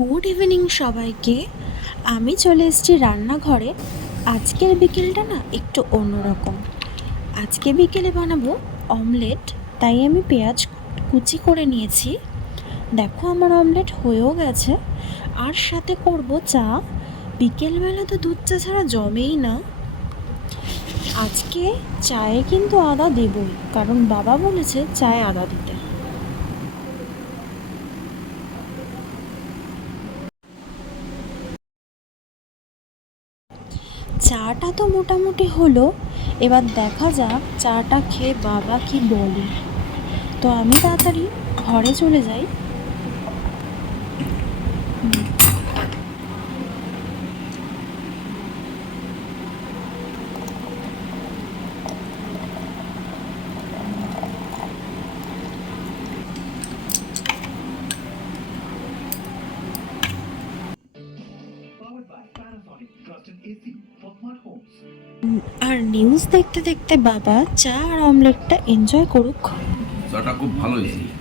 Good evening সবাইকে। আমি চলে এসেছি রান্নাঘরে। আজকের বিকেলটা না একটু অন্যরকম। আজকে বিকেলে বানাবো অমলেট, তাই আমি পেঁয়াজ কুচি করে নিয়েছি। দেখো আমার অমলেট হয়েও গেছে। আর সাথে করব চা। বিকেলবেলা তো দুধ চা ছাড়া জমেই না। আজকে চায়ে কিন্তু আদা দেবই, কারণ বাবা বলেছে চায়ে আদা দিতে। চাটা তো মোটামুটি হলো, এবার দেখা যাক চাটা খেয়ে বাবা কি বলে। তো আমি তাড়াতাড়ি ঘরে চলে যাই। আর নিউজ দেখতে দেখতে বাবা চা আর অমলেটটা এনজয় করুক। চাটা খুব ভালো হয়েছে।